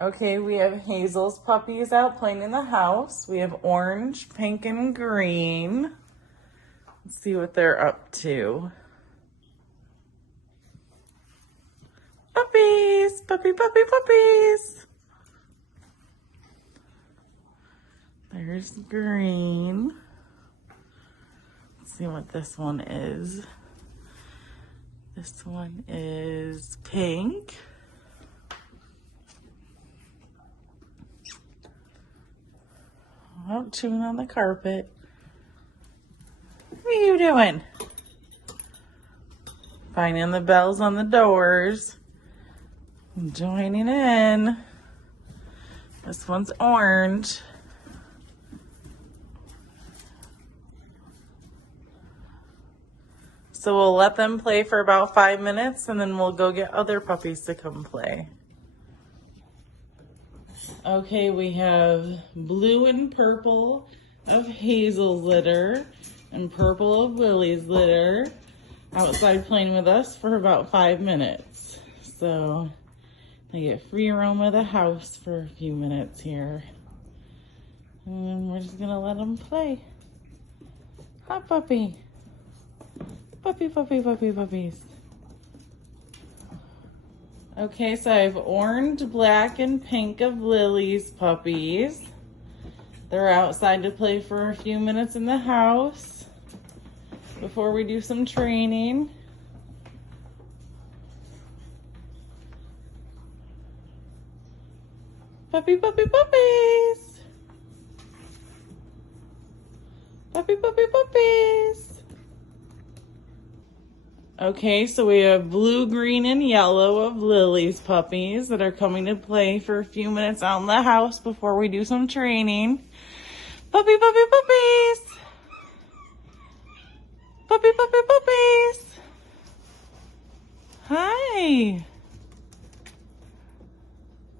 Okay, we have Hazel's puppies out playing in the house. We have orange, pink, and green. Let's see what they're up to. Puppies! Puppies! There's green. Let's see what this one is. This one is pink. Oh, chewing on the carpet. What are you doing? Finding the bells on the doors. Joining in. This one's orange. So we'll let them play for about 5 minutes and then we'll go get other puppies to come play. Okay, we have blue and purple of Hazel's litter and purple of Lily's litter outside playing with us for about 5 minutes. So they get free roam of the house for a few minutes here. And then we're just gonna let them play. Hot puppy. Puppies. Okay, so I have orange, black, and pink of Lily's puppies. They're outside to play for a few minutes in the house before we do some training. Puppies. Puppies. Okay, so we have blue, green, and yellow of Lily's puppies that are coming to play for a few minutes out in the house before we do some training. Puppies. Puppies. Hi.